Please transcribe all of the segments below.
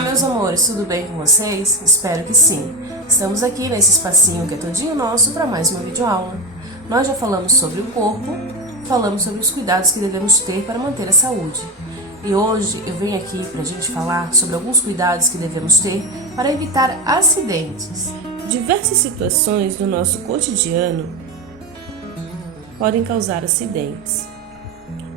Olá, meus amores, tudo bem com vocês? Espero que sim. Estamos aqui nesse espacinho que é todinho nosso para mais uma videoaula. Nós já falamos sobre o corpo, falamos sobre os cuidados que devemos ter para manter a saúde. E hoje eu venho aqui para a gente falar sobre alguns cuidados que devemos ter para evitar acidentes. Diversas situações do nosso cotidiano podem causar acidentes,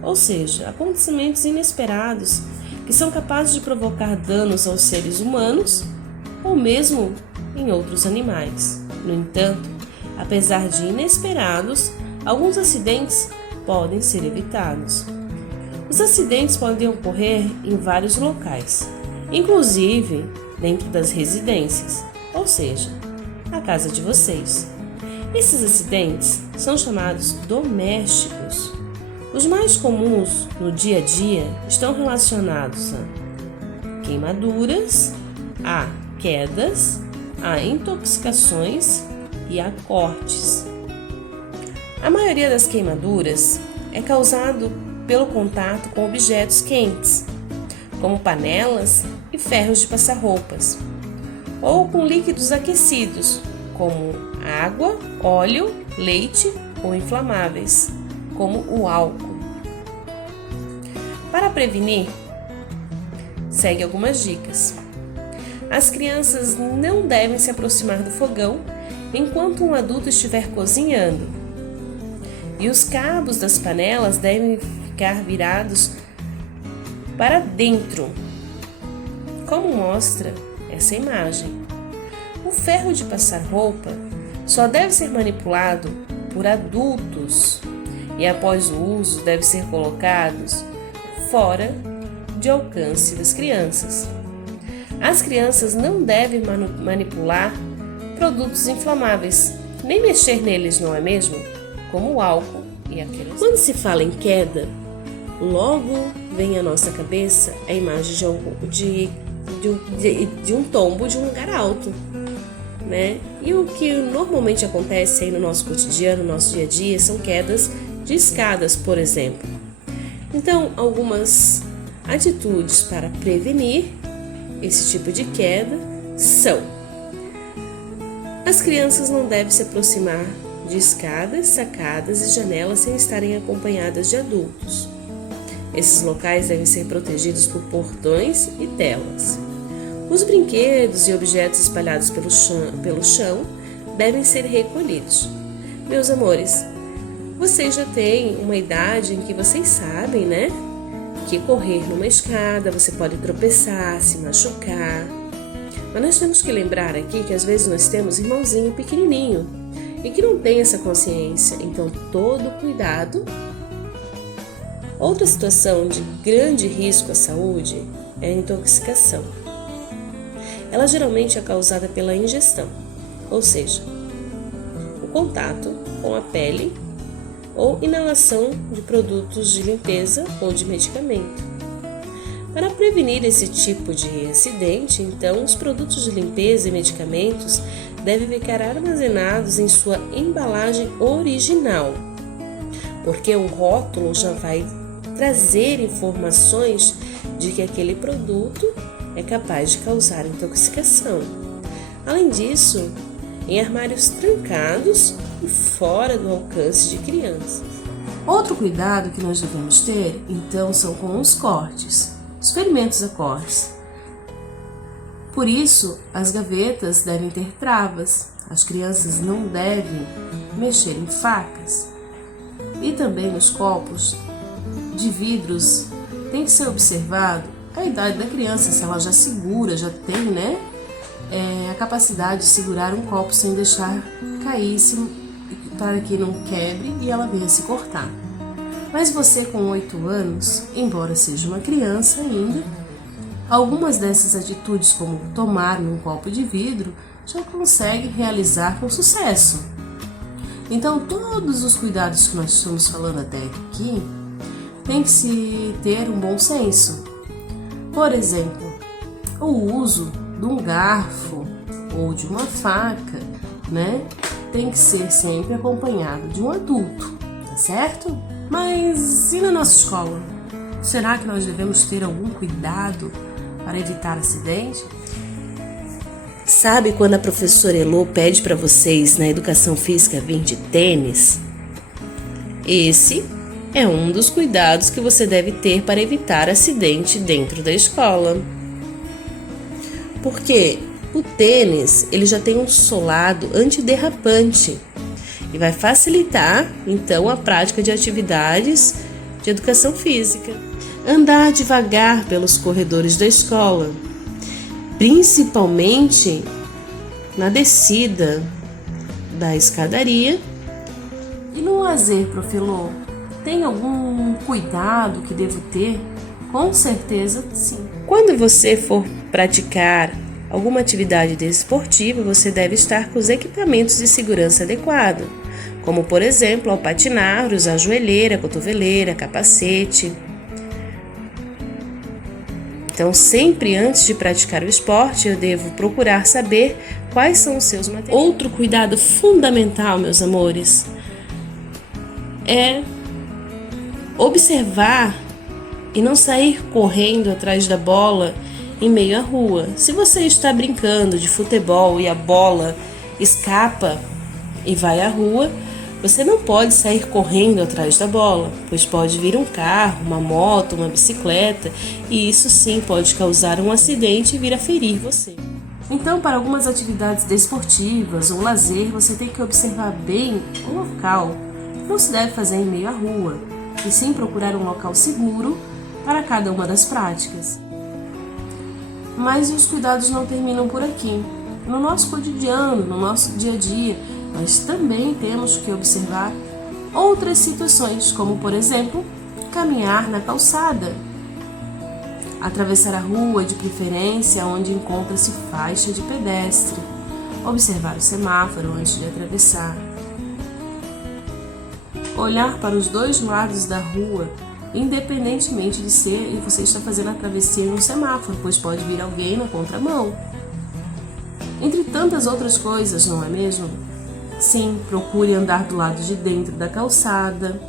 ou seja, acontecimentos inesperados que são capazes de provocar danos aos seres humanos ou mesmo em outros animais. No entanto, apesar de inesperados, alguns acidentes podem ser evitados. Os acidentes podem ocorrer em vários locais, inclusive dentro das residências, ou seja, a casa de vocês. Esses acidentes são chamados domésticos. Os mais comuns no dia a dia estão relacionados a queimaduras, a quedas, a intoxicações e a cortes. A maioria das queimaduras é causado pelo contato com objetos quentes, como panelas e ferros de passar roupas, ou com líquidos aquecidos, como água, óleo, leite ou inflamáveis, como o álcool. Para prevenir, segue algumas dicas. As crianças não devem se aproximar do fogão enquanto um adulto estiver cozinhando. E os cabos das panelas devem ficar virados para dentro, como mostra essa imagem. O ferro de passar roupa só deve ser manipulado por adultos e após o uso deve ser colocados fora de alcance das crianças. As crianças não devem manipular produtos inflamáveis, nem mexer neles, não é mesmo? Como o álcool e a querosene. Quando se fala em queda, logo vem à nossa cabeça a imagem de um tombo de um lugar alto, né? E o que normalmente acontece aí no nosso cotidiano, no nosso dia a dia, são quedas de escadas, por exemplo. Então, algumas atitudes para prevenir esse tipo de queda são: as crianças não devem se aproximar de escadas, sacadas e janelas sem estarem acompanhadas de adultos. Esses locais devem ser protegidos por portões e telas. Os brinquedos e objetos espalhados pelo chão devem ser recolhidos. Meus amores, vocês já têm uma idade em que vocês sabem, né? Que correr numa escada você pode tropeçar, se machucar. Mas nós temos que lembrar aqui que às vezes nós temos irmãozinho pequenininho e que não tem essa consciência. Então, todo cuidado. Outra situação de grande risco à saúde é a intoxicação. Ela geralmente é causada pela ingestão, ou seja, o contato com a pele ou inalação de produtos de limpeza ou de medicamento. Para prevenir esse tipo de acidente, então, os produtos de limpeza e medicamentos devem ficar armazenados em sua embalagem original, porque o rótulo já vai trazer informações de que aquele produto é capaz de causar intoxicação. Além disso, em armários trancados e fora do alcance de crianças. Outro cuidado que nós devemos ter, então, são com os cortes, os ferimentos a cortes. Por isso, as gavetas devem ter travas, as crianças não devem mexer em facas. E também nos copos de vidros tem que ser observado a idade da criança, se ela já segura, já tem, né, a capacidade de segurar um copo sem deixar cair, para que não quebre e ela venha se cortar. Mas você com 8 anos, embora seja uma criança ainda, algumas dessas atitudes, como tomar num copo de vidro, já consegue realizar com sucesso. Então, todos os cuidados que nós estamos falando até aqui, tem que se ter um bom senso. Por exemplo, o uso de um garfo ou de uma faca, né, tem que ser sempre acompanhado de um adulto, tá certo? Mas e na nossa escola? Será que nós devemos ter algum cuidado para evitar acidente? Sabe quando a professora Elô pede para vocês na educação física vir de tênis? Esse é um dos cuidados que você deve ter para evitar acidente dentro da escola. Porque o tênis, ele já tem um solado antiderrapante e vai facilitar, então, a prática de atividades de educação física. Andar devagar pelos corredores da escola, principalmente na descida da escadaria. E no lazer, Prof. Elô, tem algum cuidado que devo ter? Com certeza, sim. Quando você for praticar alguma atividade desportiva, você deve estar com os equipamentos de segurança adequados, como, por exemplo, ao patinar, usar joelheira, cotoveleira, capacete. Então, sempre antes de praticar o esporte, eu devo procurar saber quais são os seus materiais. Outro cuidado fundamental, meus amores, é observar e não sair correndo atrás da bola em meio à rua. Se você está brincando de futebol e a bola escapa e vai à rua, você não pode sair correndo atrás da bola, pois pode vir um carro, uma moto, uma bicicleta, e isso sim pode causar um acidente e vir a ferir você. Então, para algumas atividades desportivas ou lazer, você tem que observar bem o local. Não se deve fazer em meio à rua, e sim procurar um local seguro para cada uma das práticas. Mas os cuidados não terminam por aqui. No nosso cotidiano, no nosso dia a dia, nós também temos que observar outras situações, como, por exemplo, caminhar na calçada, atravessar a rua, de preferência onde encontra-se faixa de pedestre, observar o semáforo antes de atravessar, olhar para os dois lados da rua, independentemente de ser você está fazendo a travessia em um semáforo, pois pode vir alguém na contramão. Entre tantas outras coisas, não é mesmo? Sim, procure andar do lado de dentro da calçada.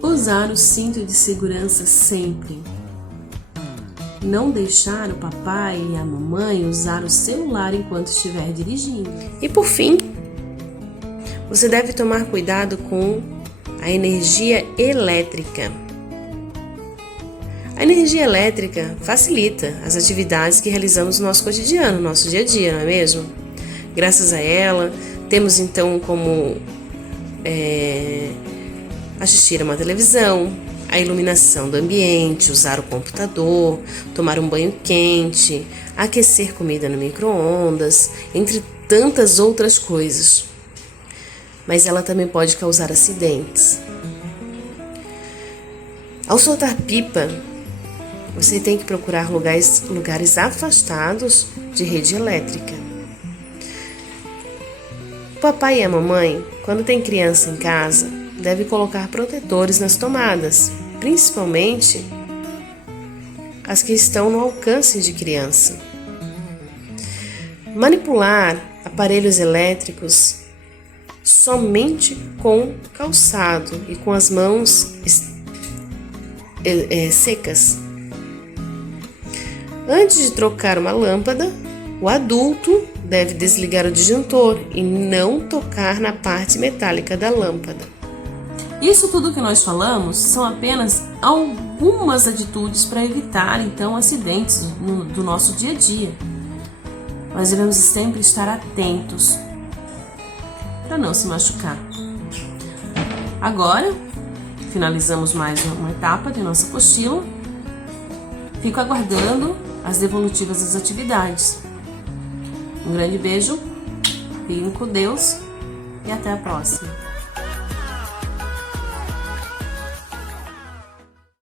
Usar o cinto de segurança sempre. Não deixar o papai e a mamãe usar o celular enquanto estiver dirigindo. E por fim, você deve tomar cuidado com a energia elétrica. A energia elétrica facilita as atividades que realizamos no nosso cotidiano, no nosso dia a dia, não é mesmo? Graças a ela, temos então como assistir a uma televisão, a iluminação do ambiente, usar o computador, tomar um banho quente, aquecer comida no micro-ondas, entre tantas outras coisas. Mas ela também pode causar acidentes. Ao soltar pipa, você tem que procurar lugares afastados de rede elétrica. O papai e a mamãe, quando tem criança em casa, deve colocar protetores nas tomadas, principalmente as que estão no alcance de criança. Manipular aparelhos elétricos somente com calçado e com as mãos secas. Antes de trocar uma lâmpada, o adulto deve desligar o disjuntor e não tocar na parte metálica da lâmpada. Isso tudo que nós falamos são apenas algumas atitudes para evitar, então, acidentes do nosso dia a dia. Nós devemos sempre estar atentos para não se machucar. Agora, finalizamos mais uma etapa de nossa apostila. Fico aguardando as devolutivas das atividades. Um grande beijo, fiquem com Deus e até a próxima.